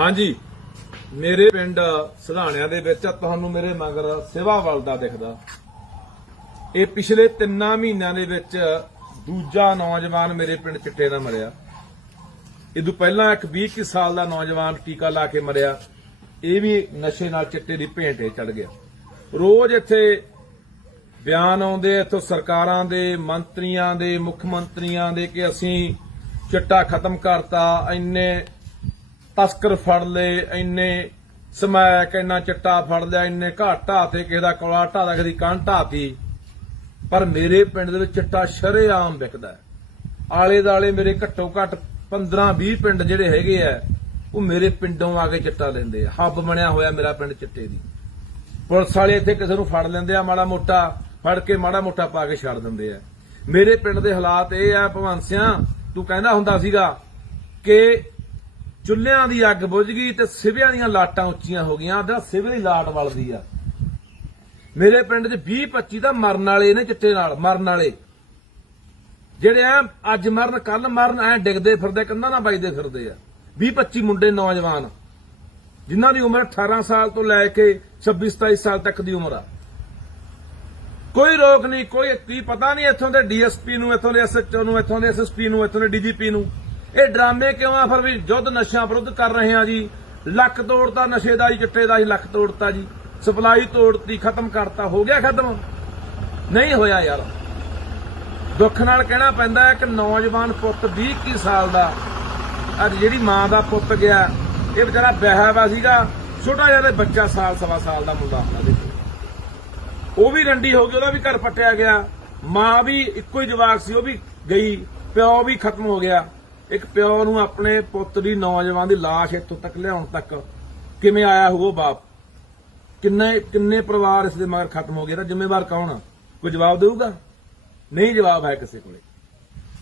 ਹਾਂਜੀ। ਮੇਰੇ ਪਿੰਡ ਸਧਾਣਿਆਂ ਦੇ ਵਿੱਚ ਤੁਹਾਨੂੰ ਮੇਰੇ ਮਗਰ ਸਿਵਾਵਲ ਦਾ ਦਿਖਦਾ। ਇਹ ਪਿਛਲੇ 3 ਮਹੀਨਿਆਂ ਦੇ ਵਿੱਚ ਦੂਜਾ ਨੌਜਵਾਨ ਮੇਰੇ ਪਿੰਡ ਚਿੱਟੇ ਦਾ ਮਰਿਆ। ਇਹ ਤੋਂ ਪਹਿਲਾਂ ਇੱਕ 20 ਸਾਲ ਦਾ ਨੌਜਵਾਨ ਟੀਕਾ ਲਾ ਕੇ ਮਰਿਆ। ਇਹ ਵੀ ਨਸ਼ੇ ਨਾਲ ਚਿੱਟੇ ਦੀ ਭੇਂਟੇ ਚੜ ਗਿਆ। ਰੋਜ਼ ਇੱਥੇ ਬਿਆਨ ਆਉਂਦੇ ਆ, ਇੱਥੋਂ ਸਰਕਾਰਾਂ ਦੇ, ਮੰਤਰੀਆਂ ਦੇ, ਮੁੱਖ ਮੰਤਰੀਆਂ ਦੇ ਕਿ ਅਸੀਂ ਚਿੱਟਾ ਖਤਮ ਕਰਤਾ, ਇੰਨੇ ਤਸਕਰ ਫੜ ਲਏ, ਇੰਨੇ ਸਮੈਕ ਇੰਨਾ ਚਿੱਟਾ ਫੜ ਲਿਆ, ਇੰਨੇ ਘਾਟਾ ਤੇ ਕਿਸੇ ਦਾ ਕੋਲਾ ਢਾਦਾ ਕਿਸੇ ਦੀ ਕੰਨ ਢਾਤੀ ਪਰ ਮੇਰੇ ਪਿੰਡ ਦੇ ਵਿੱਚ ਚਿੱਟਾ ਸ਼ਰੇਆਮ ਵਿਕਦਾ ਆਲੇ ਦਾਲੇ ਮੇਰੇ ਘੱਟੋ ਘੱਟ 15 20 ਪਿੰਡ ਜਿਹੜੇ ਹੈਗੇ ਆ, ਉਹ ਮੇਰੇ ਪਿੰਡੋਂ ਆ ਕੇ ਚਿੱਟਾ ਲੈਂਦੇ ਆ। ਹੱਬ ਬਣਿਆ ਹੋਇਆ ਮੇਰਾ ਪਿੰਡ ਚਿੱਟੇ ਦੀ। ਪੁਲਿਸ ਵਾਲੇ ਇੱਥੇ ਕਿਸੇ ਨੂੰ ਫੜ ਲੈਂਦੇ ਆ, ਮਾੜਾ ਮੋਟਾ ਫੜ ਕੇ ਮਾੜਾ ਮੋਟਾ ਪਾ ਕੇ ਛੱਡ ਦਿੰਦੇ ਆ। ਮੇਰੇ ਪਿੰਡ ਦੇ ਹਾਲਾਤ ਇਹ ਆ ਭਗਵੰਤ ਸਿਆਂ ਤੂੰ ਕਹਿੰਦਾ ਹੁੰਦਾ ਸੀਗਾ ਕਿ ਚੁੱਲ੍ਹਿਆਂ ਦੀ ਅੱਗ ਬੁਝ ਗਈ ਤੇ ਸਿਵਿਆਂ ਦੀਆਂ ਲਾਟਾਂ ਉੱਚੀਆਂ ਹੋ ਗਈਆਂ। ਦਾ ਸਿਵ ਦੀ ਲਾਟ ਵਲਦੀ ਆ। ਮੇਰੇ ਪਿੰਡ 'ਚ 20 25 ਤਾਂ ਮਰਨ ਵਾਲੇ ਨੇ ਚਿੱਟੇ ਨਾਲ, ਮਰਨ ਵਾਲੇ। ਜਿਹੜੇ ਆ ਅੱਜ ਮਰਨ ਕੱਲ ਮਰਨ, ਐ ਡਿੱਗਦੇ ਫਿਰਦੇ, ਕੰਨਾਂ ਨਾਲ ਵੱਜਦੇ ਫਿਰਦੇ ਆ। 20 25 ਮੁੰਡੇ ਨੌਜਵਾਨ, ਜਿਨ੍ਹਾਂ ਦੀ ਉਮਰ 18 ਸਾਲ ਤੋਂ ਲੈ ਕੇ 26 27 ਸਾਲ ਤੱਕ ਦੀ ਉਮਰ ਆ। ਕੋਈ ਰੋਕ ਨਹੀਂ, ਕੋਈ, ਕੀ ਪਤਾ ਨਹੀਂ ਇੱਥੋਂ ਦੇ ਡੀਐਸਪੀ ਨੂੰ, ਇੱਥੋਂ ਦੇ ਐਸਐਚਓ ਨੂੰ, ਇੱਥੋਂ ਦੇ ਐਸਐਸਪੀ ਨੂੰ, ਇੱਥੋਂ ਦੇ ਡੀਜੀਪੀ ਨੂੰ। ਇਹ ਡਰਾਮੇ ਕਿਉਂ ਆ? ਫਿਰ ਵੀ ਯੁੱਧ ਨਸ਼ਿਆਂ ਵਿਰੁੱਧ ਕਰ ਰਹੇ ਆ ਜੀ। ਲੱਕ ਤੋੜਤਾ ਨਸ਼ੇ ਦਾ ਜੀ ਚਿੱਟੇ ਦਾ ਜੀ, ਲੱਕ ਤੋੜਤਾ ਜੀ। ਸਪਲਾਈ ਤੋੜਤੀ, ਖਤਮ ਕਰਤਾ, ਹੋ ਗਿਆ ਖਤਮ? ਨਹੀਂ ਹੋਇਆ ਯਾਰ। ਦੁੱਖ ਨਾਲ ਕਹਿਣਾ ਪੈਂਦਾ ਹੈ ਕਿ ਨੌਜਵਾਨ ਪੁੱਤ 20 ਕੀ ਸਾਲ ਦਾ, ਅੱਜ ਜਿਹੜੀ ਮਾਂ ਦਾ ਪੁੱਤ ਗਿਆ, ਇਹ ਵਿਚਾਰਾ ਵਿਆਹਿਆ ਵਾ ਸੀਗਾ। ਛੋਟਾ ਜਿਹਾ ਤੇ ਬੱਚਾ ਸਾਲ, ਸਵਾ ਸਾਲ ਦਾ ਮੁੰਡਾ ਹੁੰਦਾ ਦੇਖੋ ਉਹ ਵੀ ਰੰਡੀ ਹੋ ਗਈ, ਉਹਦਾ ਵੀ ਘਰ ਪੱਟਿਆ ਗਿਆ। ਮਾਂ ਵੀ ਇੱਕੋ ਹੀ ਜਵਾਕ ਸੀ, ਉਹ ਵੀ ਗਈ, ਪਿਓ ਵੀ ਖਤਮ ਹੋ ਗਿਆ। ਇੱਕ ਪਿਓ ਨੂੰ ਆਪਣੇ ਪੁੱਤ ਦੀ ਨੌਜਵਾਨ ਦੀ ਲਾਸ਼ ਇੱਥੋਂ ਤੱਕ ਲਿਆਉਣ ਤੱਕ ਕਿਵੇਂ ਆਇਆ ਹੋਊ ਬਾਪ? ਕਿੰਨੇ ਕਿੰਨੇ ਪਰਿਵਾਰ ਇਸ ਦੇ ਮਗਰ ਖਤਮ ਹੋ ਗਏ? ਤਾਂ ਜ਼ਿੰਮੇਵਾਰ ਕੌਣ? ਆ ਕੋਈ ਜਵਾਬ ਦੇਊਗਾ? ਨਹੀਂ ਜਵਾਬ ਹੈ ਕਿਸੇ ਕੋਲੇ।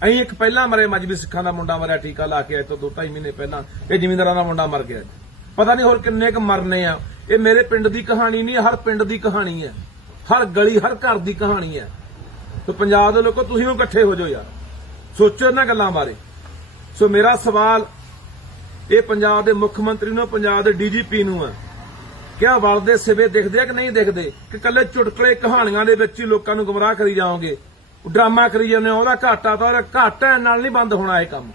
ਅਹੀਂ ਇੱਕ ਪਹਿਲਾਂ ਮਰੇ ਮਜਬੀ ਸਿੱਖਾਂ ਦਾ ਮੁੰਡਾ ਮਰਿਆ, ਟੀਕਾ ਲਾ ਕੇ ਇੱਥੋਂ ਦੋ ਢਾਈ ਮਹੀਨੇ ਪਹਿਲਾਂ। ਇਹ ਜ਼ਿਮੀਂਦਾਰਾਂ ਦਾ ਮੁੰਡਾ ਮਰ ਗਿਆ। ਪਤਾ ਨਹੀਂ ਹੋਰ ਕਿੰਨੇ ਕੁ ਮਰਨੇ ਆ। ਇਹ ਮੇਰੇ ਪਿੰਡ ਦੀ ਕਹਾਣੀ ਨਹੀਂ, ਹਰ ਪਿੰਡ ਦੀ ਕਹਾਣੀ ਹੈ। ਹਰ ਗਲੀ, ਹਰ ਘਰ ਦੀ ਕਹਾਣੀ ਹੈ। ਤੇ ਪੰਜਾਬ ਦੇ ਲੋਕੋ, ਤੁਸੀਂ ਵੀ ਇਕੱਠੇ ਹੋ ਜਾਓ ਯਾਰ। ਸੋਚੋ ਇਹਨਾਂ ਗੱਲਾਂ ਬਾਰੇ। ਸੋ ਮੇਰਾ ਸਵਾਲ ਇਹ ਪੰਜਾਬ ਦੇ ਮੁੱਖ ਮੰਤਰੀ ਨੂੰ, ਪੰਜਾਬ ਦੇ ਡੀਜੀਪੀ ਨੂੰ ਹੈ। ਕਿਆ ਵਲਦੇ ਸਿਵੇ ਦਿਖਦੇ ਆ ਕਿ ਨਹੀਂ ਦਿਖਦੇ? ਕਿ ਕੱਲੇ ਚੁਟਕਲੇ ਕਹਾਣੀਆਂ ਦੇ ਵਿੱਚ ਹੀ ਲੋਕਾਂ ਨੂੰ ਗੁੰਮਰਾਹ ਕਰੀ ਜਾਓਗੇ? ਡਰਾਮਾ ਕਰੀ ਜਾਂਦੇ ਹੋ ਉਹਦਾ ਘਾਟਾ ਤਾਂ ਉਹਦਾ ਘਾਟਾ ਨਾਲ ਨਹੀਂ ਬੰਦ ਹੋਣਾ ਇਹ ਕੰਮ।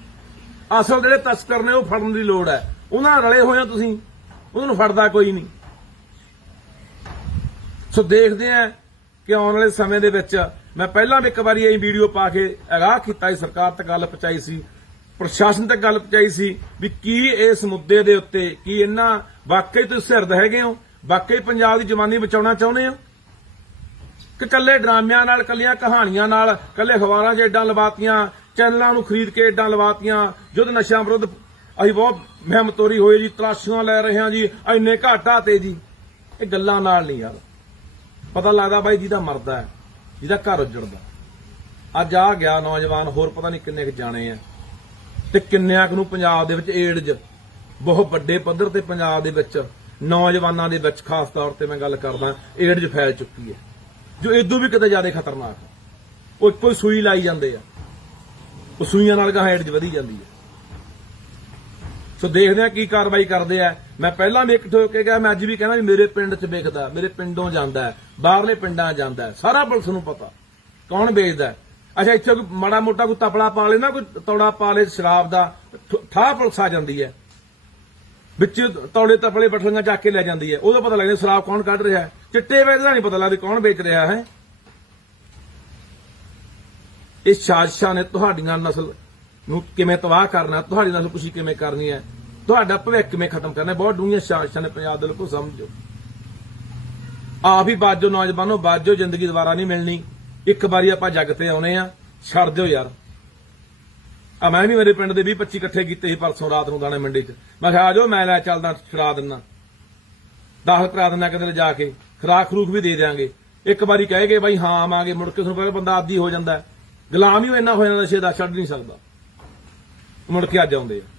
ਅਸਲ ਜਿਹੜੇ ਤਸਕਰ ਨੇ, ਉਹ ਫੜਨ ਦੀ ਲੋੜ ਹੈ। ਉਹਨਾਂ ਰਲੇ ਹੋਏ ਹੋ ਤੁਸੀਂ? ਉਹਨਾਂ ਨੂੰ ਫੜਦਾ ਕੋਈ ਨਹੀਂ। ਸੋ ਦੇਖਦੇ ਆ ਕਿ ਆਉਣ ਵਾਲੇ ਸਮੇਂ ਦੇ ਵਿੱਚ ਮੈਂ ਪਹਿਲਾਂ ਵੀ ਇੱਕ ਵਾਰੀ ਇਹ ਵੀਡੀਓ ਪਾ ਕੇ ਅਗਾਹ ਕੀਤਾ ਸੀ, ਸਰਕਾਰ ਤੱਕ ਗੱਲ ਪਹੁੰਚਾਈ ਸੀ। ਪ੍ਰਸ਼ਾਸਨ ਤੱਕ ਗੱਲ ਪਹੁੰਚਾਈ ਸੀ ਵੀ ਕੀ ਇਸ ਮੁੱਦੇ ਦੇ ਉੱਤੇ ਕੀ ਇਹਨਾਂ ਵਾਕਈ ਤੁਸੀਂ ਸਿਰਦ ਹੈਗੇ ਹੋ? ਵਾਕਈ ਪੰਜਾਬ ਦੀ ਜਵਾਨੀ ਬਚਾਉਣਾ ਚਾਹੁੰਦੇ ਹੋ? ਕਿ ਕੱਲੇ ਡਰਾਮਿਆਂ ਨਾਲ ਕੱਲੀਆਂ ਕਹਾਣੀਆਂ ਨਾਲ ਕੱਲੇ ਅਖਬਾਰਾਂ 'ਚ ਏਡਾਂ ਲਵਾਤੀਆਂ, ਚੈਨਲਾਂ ਨੂੰ ਖਰੀਦ ਕੇ ਏਡਾਂ ਲਵਾਤੀਆਂ, ਜੁੱਧ ਨਸ਼ਿਆਂ ਵਿਰੁੱਧ ਅਸੀਂ ਬਹੁਤ ਮਹਿਮ ਤੋਰੀ ਹੋਈ ਜੀ, ਤਲਾਸ਼ੀਆਂ ਲੈ ਰਹੇ ਹਾਂ ਜੀ, ਇੰਨੇ ਘਾਟਾ ਤੇ ਜੀ। ਇਹ ਗੱਲਾਂ ਨਾਲ ਨਹੀਂ ਯਾਰ। ਪਤਾ ਲੱਗਦਾ ਬਾਈ ਜਿਹਦਾ ਮਰਦਾ ਹੈ, ਜਿਹਦਾ ਘਰ ਉੱਜੜਦਾ। ਅੱਜ ਆ ਗਿਆ ਨੌਜਵਾਨ, ਹੋਰ ਪਤਾ ਨਹੀਂ ਕਿੰਨੇ ਕੁ ਜਾਣੇ ਆ। ਤੇ ਕਿੰਨਿਆਂ ਕੁ ਨੂੰ ਪੰਜਾਬ ਦੇ ਵਿੱਚ ਏਡਜ਼ ਬਹੁਤ ਵੱਡੇ ਪੱਧਰ ਤੇ ਪੰਜਾਬ ਦੇ ਵਿੱਚ, ਨੌਜਵਾਨਾਂ ਦੇ ਵਿੱਚ ਖਾਸ ਤੌਰ ਤੇ ਮੈਂ ਗੱਲ ਕਰਦਾ ਏਡਜ਼ ਫੈਲ ਚੁੱਕੀ ਹੈ। ਜੋ ਇਦੋਂ ਵੀ ਕਿਤੇ ਜ਼ਿਆਦਾ ਖਤਰਨਾਕ ਹੈ ਉਹ ਕੋਈ ਸੂਈ ਲਾਈ ਜਾਂਦੇ ਆ। ਉਹ ਸੂਈਆਂ ਨਾਲ ਗਾਂ ਏਡਜ਼ ਵਧੀ ਜਾਂਦੀ ਹੈ। ਸੋ ਦੇਖਦੇ ਆ ਕੀ ਕਾਰਵਾਈ ਕਰਦੇ ਆ। ਮੈਂ ਪਹਿਲਾਂ ਵੀ ਇੱਕ ਠੋਕ ਕੇ ਗਿਆ, ਮੈਂ ਅੱਜ ਵੀ ਕਹਿੰਦਾ ਵੀ ਮੇਰੇ ਪਿੰਡ 'ਚ ਵੇਖਦਾ ਮੇਰੇ ਪਿੰਡੋਂ ਜਾਂਦਾ ਬਾਹਰਲੇ ਪਿੰਡਾਂ ਜਾਂਦਾ ਸਾਰਾ ਪੁਲਿਸ ਨੂੰ ਪਤਾ। ਕੌਣ ਵੇਚਦਾ ਅੱਛਾ, ਇੱਥੇ ਕੋਈ ਮਾੜਾ ਮੋਟਾ ਕੋਈ ਤਪਲਾ ਪਾ ਲੇ ਨਾ, ਕੋਈ ਤੌੜਾ ਪਾ ਲੇ ਸ਼ਰਾਬ ਦਾ, ਠ- ਠਾਹ ਪੁਲਿਸ ਆ ਜਾਂਦੀ ਹੈ। ਵਿੱਚ ਤੌੜੇ ਤਪਲੇ ਬਠਲੀਆਂ ਚੱਕ ਕੇ ਲੈ ਜਾਂਦੀ ਹੈ। ਉਦੋਂ ਪਤਾ ਲੱਗਦਾ ਸ਼ਰਾਬ ਕੌਣ ਕੱਢ ਰਿਹਾ ਹੈ। ਚਿੱਟੇ ਵੇਚਦਾ ਨਹੀਂ ਪਤਾ ਲੱਗਦਾ ਕੌਣ ਵੇਚ ਰਿਹਾ ਹੈ। ਇਹ ਸਾਜ਼ਿਸ਼ਾਂ ਨੇ ਤੁਹਾਡੀਆਂ ਨਸਲ ਨੂੰ ਕਿਵੇਂ ਤਬਾਹ ਕਰਨਾ, ਤੁਹਾਡੀ ਨਸਲ ਕੁਸ਼ੀ ਕਿਵੇਂ ਕਰਨੀ ਹੈ? ਤੁਹਾਡਾ ਭਵਿੱਖ ਕਿਵੇਂ ਖਤਮ ਕਰਨਾ ਬਹੁਤ ਡੂੰਘੀਆਂ ਸਾਜ਼ਿਸ਼ਾਂ ਨੇ ਪੰਜਾਬ ਦੇ ਲੋਕੋ ਸਮਝੋ। ਆਪ ਹੀ ਬਾਜੋ, ਨੌਜਵਾਨੋ, ਬਾਜੋ, ਜ਼ਿੰਦਗੀ ਦੁਬਾਰਾ ਨਹੀਂ ਮਿਲਣੀ। ਇੱਕ ਵਾਰੀ ਆਪਾਂ ਜੱਗ ਤੇ ਆਉਨੇ ਆ, ਛੱਡ ਦਿਓ ਯਾਰ। ਆ ਮੈਂ ਵੀ ਮੇਰੇ ਪਿੰਡ ਦੇ 20 25 ਇਕੱਠੇ ਕੀਤੇ ਸੀ ਪਰਸੋਂ ਰਾਤ ਨੂੰ ਦਾਣੇ ਮੰਡੀ 'ਚ। ਮੈਂ ਕਿਹਾ, ਆ ਜਾਓ, ਮੈਂ ਲੈ ਚੱਲਦਾ ਛੁਡਾ ਦਿੰਨਾ। ਦਾਖਲ ਕਰਾ ਦਿੰਨਾ ਕਿਤੇ ਲਿਜਾ ਕੇ। ਖਰਾਕ ਖਰੂਕ ਵੀ ਦੇ ਦਿਆਂਗੇ। ਇੱਕ ਵਾਰੀ ਕਹੇ ਗਏ ਬਾਈ ਹਾਂ ਆਵਾਂਗੇ, ਮੁੜ ਕੇ ਤੁਹਾਨੂੰ ਪਤਾ ਬੰਦਾ ਆਦੀ ਹੋ ਜਾਂਦਾ। ਗੁਲਾਮ ਹੀ ਇੰਨਾ ਹੋ ਜਾਂਦਾ ਨਸ਼ੇ ਦਾ, ਛੱਡ ਨਹੀਂ ਸਕਦਾ। ਮੁੜ ਕੇ ਅੱਜ ਆਉਂਦੇ ਆ।